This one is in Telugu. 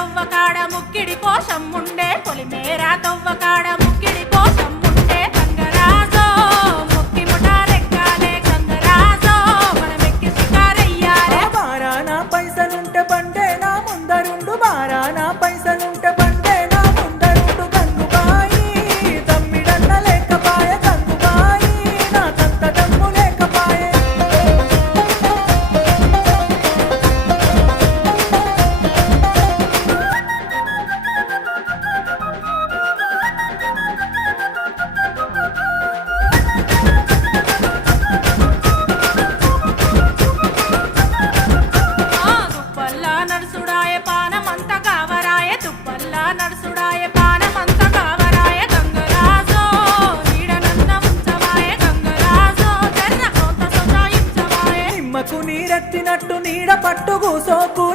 తొవ్వకాడ ముక్కిడి కోసం ఉండే పొలిమేరా తొవ్వకాడ ముక్కిడి కోసం ఉండే గంగరాజో ముక్కి ముఠారెక్కాలే గంగరాజో మనమెక్కి షికారెయ్యాలే బారానా పైసలుంటే బండే నా ముందరుండు బారానా పైసలుంటే బండే నా ముందరుండు గంగుబాయి తమ్మిడన్న లేకపాయ గంగుబాయి నాకంత దమ్ము లేకపాయే తుప్పల్లా నడుసుడాయ పానమంత కావరాయ తుప్పల్లా నడుసుడాయ పానమంత కావరాయ గంగరాజో నీడనన్న ఉంచవాయ గంగరాజో తెర్ర కొంత సొంతాయించవాయ నిమ్మకు నీరెత్తినట్టు నీడ పట్టు కూసోకు